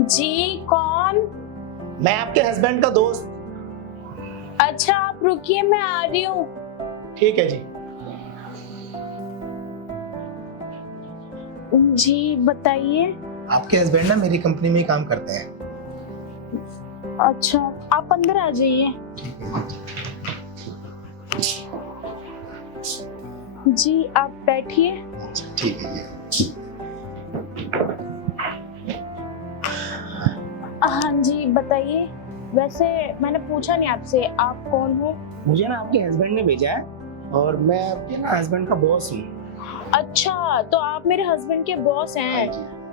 जी कौन? मैं आपके हस्बैंड का दोस्त। अच्छा आप रुकिए, मैं आ रही हूँ। ठीक है जी। जी बताइए। आपके हस्बैंड ना मेरी कंपनी में ही काम करते हैं। अच्छा आप अंदर आ जाइए। जी आप बैठिए। अच्छा ठीक है जी। हाँ जी बताइए। वैसे मैंने पूछा नहीं आपसे, आप कौन हो? मुझे ना आपके हस्बैंड ने भेजा है और मैं आपके ना हस्बैंड का बॉस हूँ। अच्छा तो आप मेरे हस्बैंड के बॉस हैं।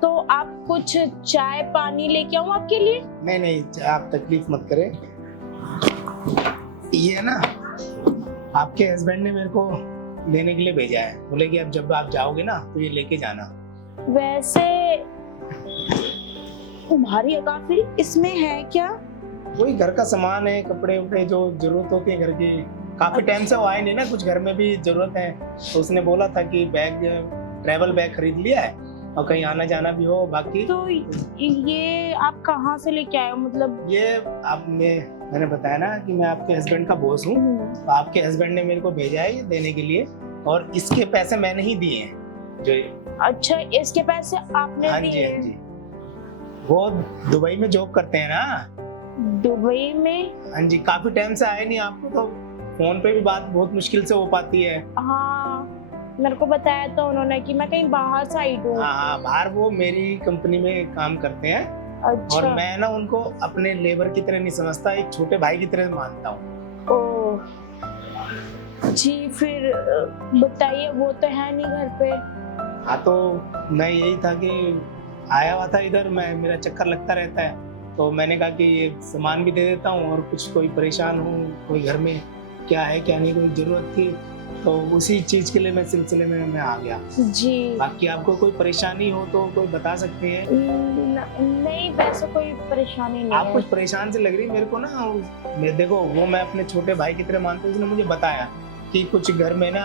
तो आप कुछ चाय पानी लेके आऊँ आपके लिए? नहीं नहीं, आप तकलीफ मत करें। ये ना आपके हस्बैंड ने मेरे को लेने के लिए भेजा है, बोले कि अब जब आप जाओगे ना तो ये लेके जाना। वैसे भारी है काफी, इसमें है क्या? वही घर का सामान है, कपड़े उपड़े जो जरूरत होती है घर की। काफी टाइम से वो आए नहीं ना, कुछ घर में भी जरूरत है, तो उसने बोला था कि बैग, ट्रैवल बैग खरीद लिया है और कहीं आना जाना भी हो। बाकी तो ये आप कहाँ से लेके आए हो? मतलब ये मैंने बताया ना कि मैं आपके हस्बैंड का बॉस हूँ, तो आपके हस्बैंड ने मेरे को भेजा है ये देने के लिए, और इसके पैसे मैंने ही दिए हैं जो। अच्छा इसके पैसे आपने हाँ दिए जी, हाँ हैं? जी। वो दुबई में जॉब करते हैं ना। दुबई में? हाँ जी, काफी टाइम से आए नहीं, आपको तो फोन पे भी बात बहुत मुश्किल से हो पाती है। हाँ मेरे को बताया तो उन्होंने कि मैं कहीं बाहर साइड हूँ। हाँ हाँ, बाहर वो मेरी कंपनी में काम करते हैं। अच्छा। और मैं ना उनको अपने लेबर की तरह नहीं समझता, एक छोटे भाई की तरह मानता हूँ। ओह जी, फिर बताइए, वो तो है नहीं घर पे। हाँ तो मैं यही था कि आया हुआ था इधर, मेरा चक्कर लगता रहता है, तो मैंने कहा कि ये सामान भी दे देता हूँ, और कुछ कोई परेशान हूँ, कोई घर में क्या है क्या नहीं, कोई जरूरत थी, तो उसी चीज के लिए मैं सिलसिले में मैं आ गया। जी बाकी आपको कोई परेशानी हो तो कोई बता सकते हैं। नहीं वैसे कोई परेशानी नहीं आप है। कुछ परेशान से लग रही मेरे को ना। मैं देखो, वो मैं अपने छोटे भाई की तरह मानता हूँ, उसने मुझे बताया कि कुछ घर में ना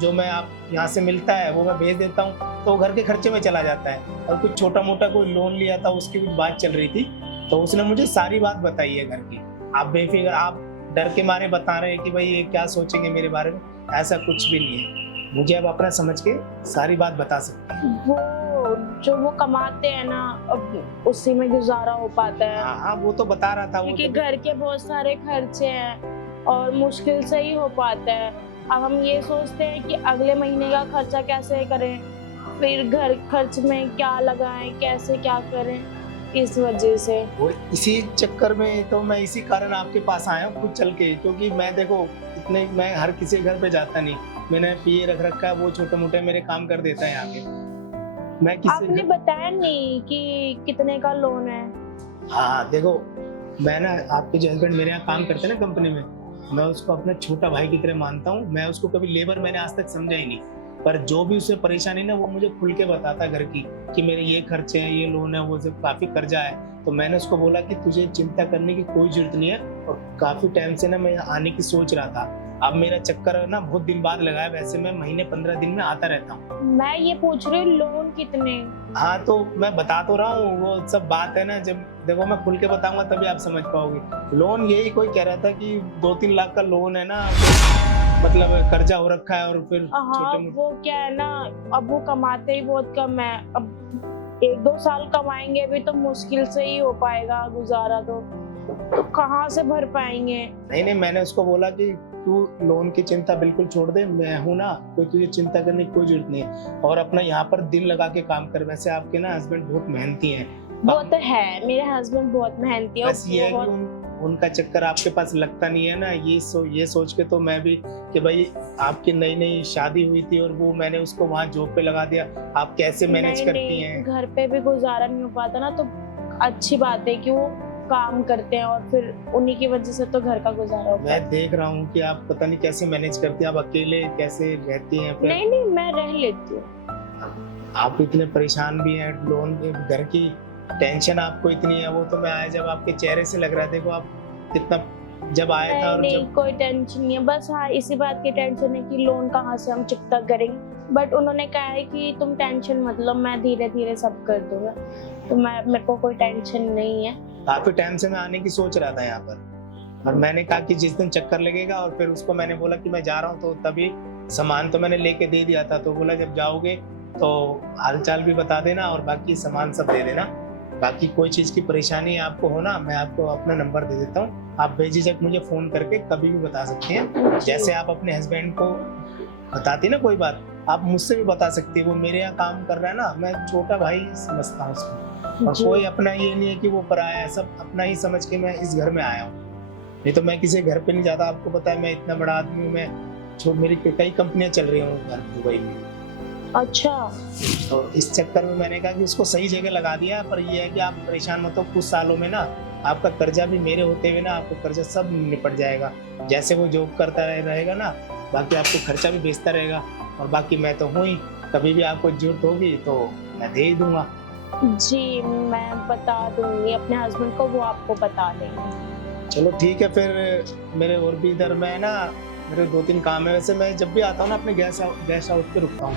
जो मैं आप यहाँ से मिलता है वो मैं भेज देता हूँ, तो घर के खर्चे में चला जाता है, और कुछ छोटा मोटा कोई लोन लिया था उसकी भी बात चल रही थी, तो उसने मुझे सारी बात बताई है घर की। आप बेफिक्र, आप डर के मारे बता रहे हैं कि भाई ये क्या सोचेंगे मेरे बारे में, ऐसा कुछ भी नहीं है। मुझे अब अपना समझ के सारी बात बता सकते हैं। वो जो वो कमाते हैं ना, अब उसी में गुजारा हो पाता है। हाँ हाँ, वो तो बता रहा था वो क्योंकि तो। घर के बहुत सारे खर्चे हैं और मुश्किल से ही हो पाता है। अब हम ये सोचते हैं कि अगले महीने का खर्चा कैसे करें, फिर घर खर्च में क्या लगाएं, कैसे क्या करें, इस वजह से। वो इसी चक्कर में तो मैं इसी कारण आपके पास आया हूँ खुद चल के, क्योंकि मैं देखो इतने मैं हर किसी के घर पे जाता नहीं, मैंने पीए रख रखा है, वो छोटे मोटे मेरे काम कर देता है यहाँ पे। मैं किसी आपने बताया नहीं कि कितने का लोन है? हाँ देखो, मैं ना आपके जो हस्बैंड मेरे यहाँ काम करते हैं ना कंपनी में, मैं उसको अपना छोटा भाई की तरह मानता हूँ। मैं उसको कभी लेबर मैंने आज तक समझा ही नहीं, पर जो भी उसे परेशानी ना वो मुझे खुल के बताता घर की कि मेरे ये खर्चे हैं, ये लोन है, वो सब काफी कर्जा है। तो मैंने उसको बोला कि तुझे चिंता करने की कोई जरूरत नहीं है, और काफी टाइम से ना मैं यहाँ आने की सोच रहा था। अब मेरा चक्कर ना बहुत दिन बाद लगा है, वैसे मैं महीने 15 दिन में आता रहता हूँ। मैं ये पूछ रही हूँ लोन कितने? हाँ तो मैं बता तो रहा हूँ, वो सब बात है ना, जब देखो मैं खुल के बताऊंगा तभी आप समझ पाओगे। लोन यही कोई कह रहा था कि 2-3 लाख का लोन है ना, मतलब कर्जा हो रखा है, और फिर हाँ वो क्या है ना, अब वो कमाते ही बहुत कम है, अब 1-2 साल कमाएंगे भी तो मुश्किल से ही हो पाएगा गुजारा, तो कहाँ से भर पाएंगे? नहीं नहीं, मैंने उसको बोला कि तू लोन की चिंता बिल्कुल छोड़ दे, मैं हूं ना, कोई तुझे चिंता करने की कोई जरूरत नहीं है, और अपना यहाँ पर दिल लगा के काम कर। वैसे आपके ना हस्बैंड बहुत मेहनती हैं। वो तो है, मेरे हस्बैंड बहुत मेहनती है। बस ये है कि उनका चक्कर आपके पास लगता नहीं है ना, ये सोच के तो मैं भी कि भाई आपकी नई नई शादी हुई थी और वो मैंने उसको वहाँ जॉब पे लगा दिया, आप कैसे मैनेज करती हैं? घर पे भी गुजारा नहीं हो पाता ना, तो अच्छी बात है कि वो काम करते हैं, और फिर उन्हीं की वजह से तो घर का गुजारा होता है। मैं देख रहा हूँ कि आप पता नहीं कैसे मैनेज करती हैं, आप अकेले कैसे रहती हैं? नहीं नहीं, मैं रह लेती हूँ। आप इतने परेशान भी हैं, लोन घर की टेंशन आपको इतनी है, वो तो मैं आया जब आपके चेहरे से लग रहा है। देखो आप कितना, जब आया था और नहीं जब कोई टेंशन नहीं है, बस हाँ इसी बात की टेंशन है कि लोन कहाँ से हम चुकता करेंगे। बट उन्होंने कहा है कि तुम टेंशन मत लो, मैं धीरे धीरे सब कर दूंगा, तो मेरे को कोई टेंशन नहीं है। काफी टाइम से मैं आने की सोच रहा था यहाँ पर, और मैंने कहा कि जिस दिन चक्कर लगेगा, और फिर उसको मैंने बोला कि मैं जा रहा हूँ, तो तभी सामान तो मैंने लेके दे दिया था, तो बोला जब जाओगे तो हालचाल भी बता देना और बाकी सामान सब दे देना। बाकी कोई चीज़ की परेशानी आपको हो ना, मैं आपको अपना नंबर दे देता हूँ, आप बेझिझक मुझे फ़ोन करके कभी भी बता सकती हैं। जैसे आप अपने हस्बैंड को बताती ना कोई बात, आप मुझसे भी बता सकती है। वो मेरे यहाँ काम कर रहा है ना, मैं छोटा भाई समझता हूँ उसको, और कोई अपना ये नहीं है कि वो पराया है, सब अपना ही समझ के मैं इस घर में आया हूँ। नहीं तो मैं किसी घर पे नहीं जाता, आपको पता है मैं इतना बड़ा आदमी हूँ, मैं मेरी कई कंपनियां चल रही हूँ घर दुबई में। अच्छा, तो इस चक्कर में मैंने कहा कि उसको सही जगह लगा दिया। पर ये है कि आप परेशान मत हो, कुछ सालों में ना आपका कर्जा भी मेरे होते हुए ना आपको कर्जा सब निपट जाएगा। जैसे वो जॉब करता रहेगा ना, बाकी आपको खर्चा भी बेचता रहेगा, और बाकी मैं तो हूँ ही, कभी भी आपको जरूरत होगी तो मैं दे ही दूंगा। जी मैं बता दूंगी अपने हस्बैंड को, वो आपको बता देंगे। चलो ठीक है फिर। मेरे और भी इधर में ना मेरे 2-3 काम है। वैसे मैं जब भी आता हूँ ना अपने गेस्ट हाउस पे रुकता हूँ।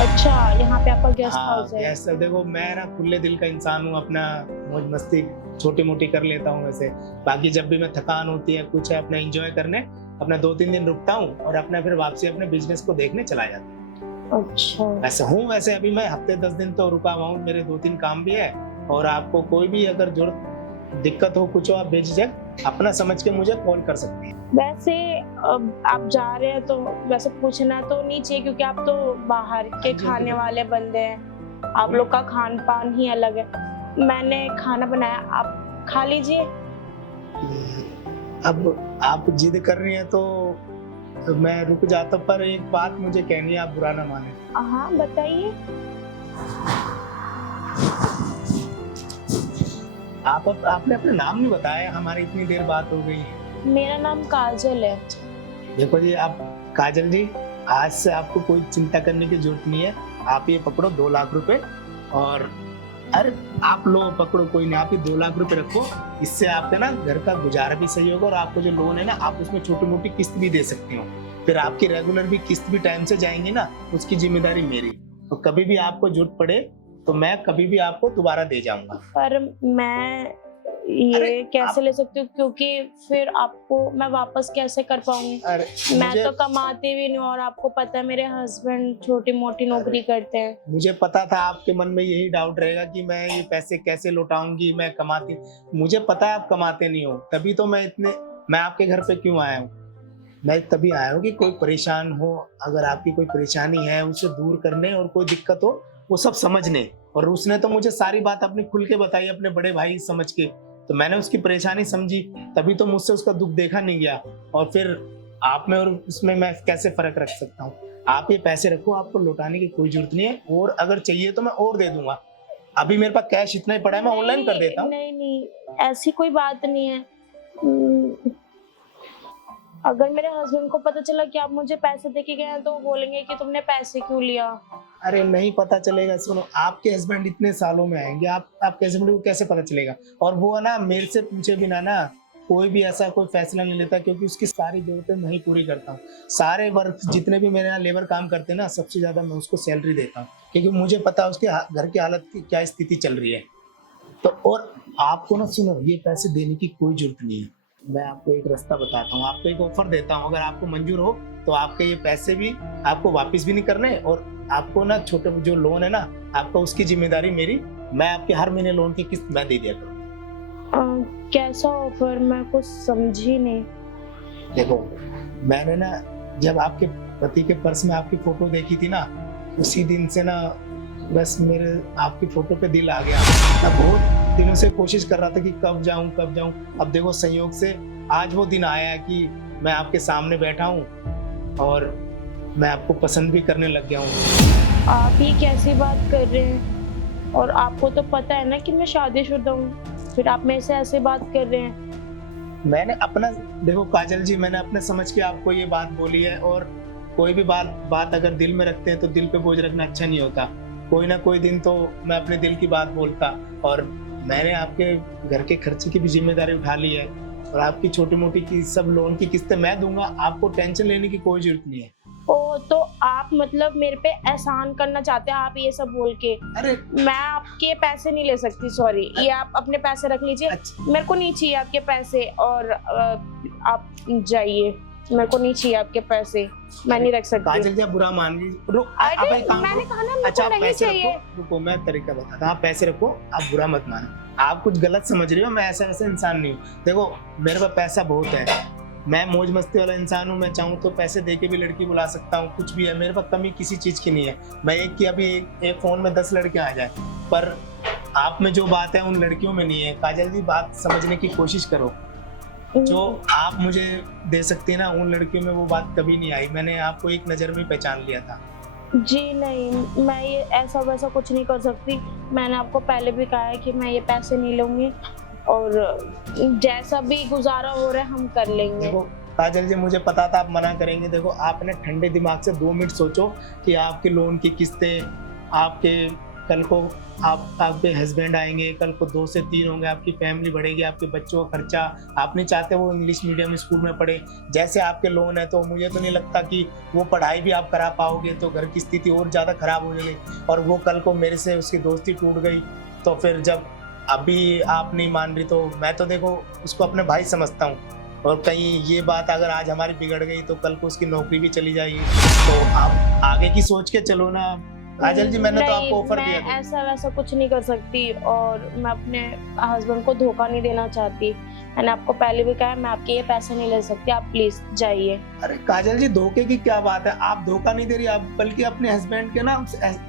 अच्छा, यहाँ पे आपका गेस्ट हाँ, हाउस है? गेस्ट देखो मैं ना खुले दिल का इंसान हूँ, अपना मौज मस्ती छोटी मोटी कर लेता हूँ। वैसे बाकी जब भी मैं थकान होती है कुछ है, अपना एंजॉय करने अपना 2-3 दिन रुकता हूँ, और अपना फिर वापसी अपने बिजनेस को देखने चला जाता हूँ। अच्छा, वैसे हूँ, वैसे अभी मैं हफ्ते 10 दिन तो रुका हुआ हूँ, मेरे 2-3 काम भी है। और आपको कोई भी अगर जरूरत दिक्कत हो कुछ हो, आप बेझिझक अपना समझ के मुझे कॉल कर सकते हैं। वैसे अब आप जा रहे हैं तो वैसे पूछना तो नहीं चाहिए, क्योंकि आप तो बाहर के खाने वाले बंदे हैं, आप लोग का खान पान ही अलग है। मैंने खाना बनाया, आप खा लीजिए। अब आप जिद कर रही हैं तो मैं रुक जाता हूँ, पर एक बात मुझे कहनी है, आप बुरा ना माने। हाँ बताइए। आपने अपना नाम नहीं बताया, हमारी इतनी देर बात हो गई है। मेरा नाम काजल है। देखो जी, आप काजल जी, आज से आपको कोई चिंता करने की जरूरत नहीं है। आप ये पकड़ो 2 लाख रुपए, और अरे आप लो पकड़ो, कोई नहीं, आप ये 2 लाख रुपए रखो। इससे आपका ना घर का गुजारा भी सही होगा, और आपको जो लोन है ना, आप उसमें छोटी मोटी किस्त भी दे सकती हो। फिर आपकी रेगुलर भी किस्त भी टाइम से जाएंगी ना, उसकी जिम्मेदारी मेरी। तो कभी भी आपको जरूरत पड़े तो मैं कभी भी आपको दोबारा दे जाऊंगा। पर मैं ये कैसे ले सकती हूँ, क्योंकि फिर आपको मैं वापस कैसे कर पाऊंगी? मैं तो कमाती भी नहीं, और आपको पता है मेरे हस्बैंड छोटी मोटी नौकरी करते हैं। मुझे पता था आपके मन में यही डाउट रहेगा कि मैं ये पैसे कैसे लौटाऊंगी, मैं कमाती, मुझे पता है आप कमाते नहीं हो, तभी तो मैं आपके घर पे क्यों आया हूँ। मैं तभी आया हूँ कि कोई परेशान हो, अगर आपकी कोई परेशानी है उसे दूर करने, और कोई दिक्कत हो वो सब समझने। और उसने तो मुझे सारी बात अपनी खुल के बताई, अपने बड़े भाई समझ के, तो मैंने उसकी परेशानी समझी, तभी तो मुझसे उसका दुख देखा नहीं गया। और फिर आप में और उसमें मैं कैसे फर्क रख सकता हूँ। आप ये पैसे रखो, आपको लौटाने की कोई जरूरत नहीं है, और अगर चाहिए तो मैं और दे दूंगा। अभी मेरे पास कैश इतना ही पड़ा है, मैं ऑनलाइन कर देता हूँ। नहीं, ऐसी कोई बात नहीं है। अगर मेरे हस्बैंड को पता चला कि आप मुझे पैसे देके गए हैं, तो वो बोलेंगे कि तुमने पैसे क्यों लिया। अरे नहीं पता चलेगा, सुनो, आपके हस्बैंड इतने सालों में आएंगे, आपके हस्बैंड को कैसे पता चलेगा। और वो है ना, मेरे से पूछे बिना ना कोई भी ऐसा कोई फैसला नहीं लेता, क्योंकि उसकी सारी जरूरतें मैं ही पूरी करता हूँ। सारे वर्क जितने भी मेरे यहाँ लेबर काम करते हैं ना, सबसे ज्यादा मैं उसको सैलरी देता हूँ, क्योंकि मुझे पता है उसके घर की हालत की क्या स्थिति चल रही है। तो और आपको ना, सुनो, ये पैसे देने की कोई जरूरत नहीं है। मैं आपको एक रास्ता बताता हूँ, आपको एक ऑफर देता हूँ, अगर आपको मंजूर हो तो आपके ये पैसे भी आपको वापस भी नहीं करने, और आपको ना छोटे जो लोन है ना आपका, उसकी जिम्मेदारी मेरी। मैं आपके हर महीने लोन की किस्त मैं दे दिया करूँ। कैसा ऑफर? मैं कुछ समझी नहीं। देखो, मैंने ना जब आपके पति के पर्स में आपकी फोटो देखी थी ना, उसी दिन से ना बस मेरे आपकी फोटो पे दिल आ गया। मैं बहुत दिनों से कोशिश कर रहा था कि कब जाऊं। अब देखो संयोग से आज वो दिन आया है कि मैं आपके सामने बैठा हूं, और मैं आपको पसंद भी करने लग गया हूं। आप ये कैसी बात कर रहे हैं? और आपको तो पता है ना कि मैं शादीशुदा हूँ, फिर आप मेरे से ऐसे बात कर रहे हैं। मैंने अपना, देखो काजल जी, मैंने अपने समझ के आपको ये बात बोली है, और कोई भी बात अगर दिल में रखते हैं तो दिल पे बोझ रखना अच्छा नहीं होता। कोई ना कोई दिन तो मैं अपने दिल की बात बोलता, और मैंने आपके घर के खर्चे की भी जिम्मेदारी उठा ली है, और आपकी छोटी मोटी की सब लोन की किस्तें मैं दूंगा, आपको टेंशन लेने की कोई जरूरत नहीं है। ओ, तो आप मतलब मेरे पे एहसान करना चाहते हैं आप ये सब बोल के। अरे मैं आपके पैसे नहीं ले सकती, सॉरी, ये आप अपने पैसे रख लीजिए। अच्छा, मेरे को नहीं चाहिए आपके पैसे, और आप जाइए, मेरे को नहीं चाहिए आपके पैसे, मैं नहीं रख सकती। काजल जी आप बुरा मान लीजिए, रुक आप अरे एक काम मैंने करो। कहा ना, मेरे अच्छा को आप नहीं पैसे चाहिए। रखो, रुको मैं तरीका बताता हूँ। आप पैसे रखो, आप बुरा मत मानो, आप कुछ गलत समझ रही हो, मैं ऐसा वैसा इंसान नहीं हूँ। देखो मेरे पास पैसा बहुत है, मैं मौज मस्ती वाला इंसान हूँ, मैं चाहूँ तो पैसे दे के भी लड़की बुला सकता हूँ, कुछ भी है मेरे पास, कमी किसी चीज़ की नहीं है। मैं एक की अभी एक फ़ोन में 10 लड़कियाँ आ जाए, पर आप में जो बात है उन लड़कियों में नहीं है। काजल जी बात समझने की कोशिश करो, जो आप मुझे दे सकती है ना उन लड़कियों में वो बात कभी नहीं आई। मैंने आपको एक नज़र में पहचान लिया था। जी नहीं, मैं ये ऐसा वैसा कुछ नहीं कर सकती। मैंने आपको पहले भी कहा है कि मैं ये पैसे नहीं लूंगी, और जैसा भी गुजारा हो रहा है हम कर लेंगे। देखो काजल जी मुझे पता था आप मना करेंगे। देखो आपने ठंडे दिमाग से 2 मिनट सोचो कि आपके लोन की किस्तें, आपके कल को आपके हस्बैंड आएंगे, कल को 2 से 3 होंगे, आपकी फैमिली बढ़ेगी, आपके बच्चों का खर्चा, आप नहीं चाहते वो इंग्लिश मीडियम स्कूल में पढ़े, जैसे आपके लोन है, तो मुझे तो नहीं लगता कि वो पढ़ाई भी आप करा पाओगे, तो घर की स्थिति और ज़्यादा खराब हो जाएगी। और वो कल को मेरे से उसकी दोस्ती टूट गई, तो फिर जब अभी आप नहीं मान रही, तो मैं तो देखो उसको अपने भाई समझता हूँ, और कहीं ये बात अगर आज हमारी बिगड़ गई तो कल को उसकी नौकरी भी चली जाएगी। तो आप आगे की सोच के चलो ना काजल जी, मैंने तो आपको ऑफर दिया मैं था। ऐसा वैसा कुछ नहीं कर सकती, और मैं अपने हस्बैंड को धोखा नहीं देना चाहती। मैंने आपको पहले भी कहा है, मैं आपके ये पैसे नहीं ले सकती, आप प्लीज जाइए। अरे काजल जी धोखे की क्या बात है, आप धोखा नहीं दे रही, आप बल्कि अपने हस्बैंड के ना,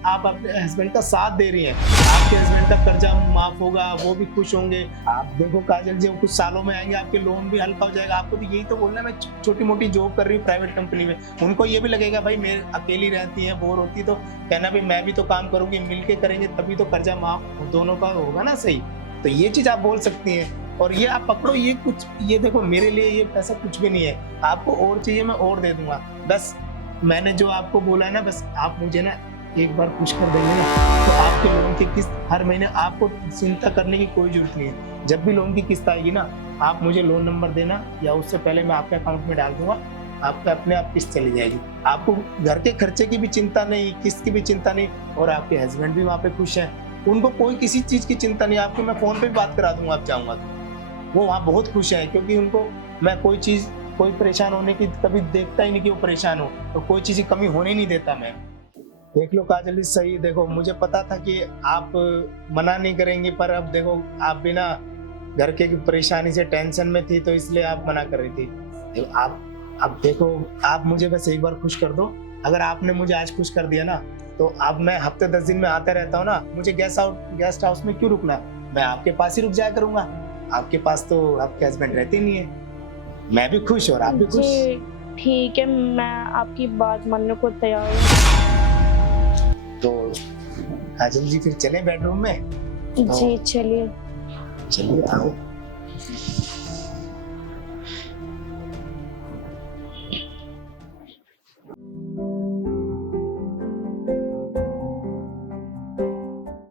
आप अपने हस्बैंड का साथ दे रही हैं। आपके हस्बैंड का कर्जा माफ होगा, वो भी खुश होंगे। आप देखो काजल जी कुछ सालों में आएंगे, आपके लोन भी हल्का हो जाएगा। आपको तो यही तो बोलना है, मैं छोटी मोटी जॉब कर रही हूँ प्राइवेट कंपनी में, उनको ये भी लगेगा भाई मेरे अकेली रहती है, बोर होती है, तो कहना भी मैं भी तो काम करूंगी, मिलके करेंगे तभी तो कर्जा माफ दोनों का होगा ना सही। तो ये चीज आप बोल सकती हैं। और ये आप पकड़ो, ये कुछ, ये देखो मेरे लिए ये पैसा कुछ भी नहीं है, आपको और चाहिए मैं और दे दूंगा। बस मैंने जो आपको बोला है ना, बस आप मुझे ना एक बार खुश कर देंगे ना, तो आपके लोन की किस्त हर महीने, आपको चिंता करने की कोई जरूरत नहीं है। जब भी लोन की किस्त आएगी ना, आप मुझे लोन नंबर देना, या उससे पहले मैं आपके अकाउंट में डाल दूंगा, आपका अपने आप किस्त चली जाएगी। आपको घर के खर्चे की भी चिंता नहीं, किस्त की भी चिंता नहीं, और आपके हस्बैंड भी वहाँ पे खुश हैं, उनको कोई किसी चीज़ की चिंता नहीं। आपको मैं फ़ोन पे भी बात करा दूंगा, आप चाहूँगा तो वो वहाँ बहुत खुश हैं, क्योंकि उनको मैं कोई चीज़, कोई परेशान होने की कभी देखता ही नहीं कि वो परेशान हो, तो कोई चीज़ की कमी होने नहीं देता मैं। देख लो काजल जी सही, देखो मुझे पता था कि आप मना नहीं करेंगे, पर अब देखो आप बिना घर के परेशानी से टेंशन में थी, तो इसलिए आप मना कर रही थी। देखो आप, अब देखो आप मुझे बस एक बार खुश कर दो। अगर आपने मुझे आज खुश कर दिया ना, तो अब मैं हफ्ते 10 दिन में आता रहता हूँ ना, मुझे गेस्ट हाउस में क्यों रुकना, मैं आपके पास ही रुक जाया करूंगा। आपके पास तो आपके हस्बैंड रहते नहीं है, मैं भी खुश और आप भी खुश। जी ठीक है, मैं आपकी बात मानने को तैयार हूँ। तो काजल जी फिर चले बेडरूम में? जी चलिए। चलिए आओ।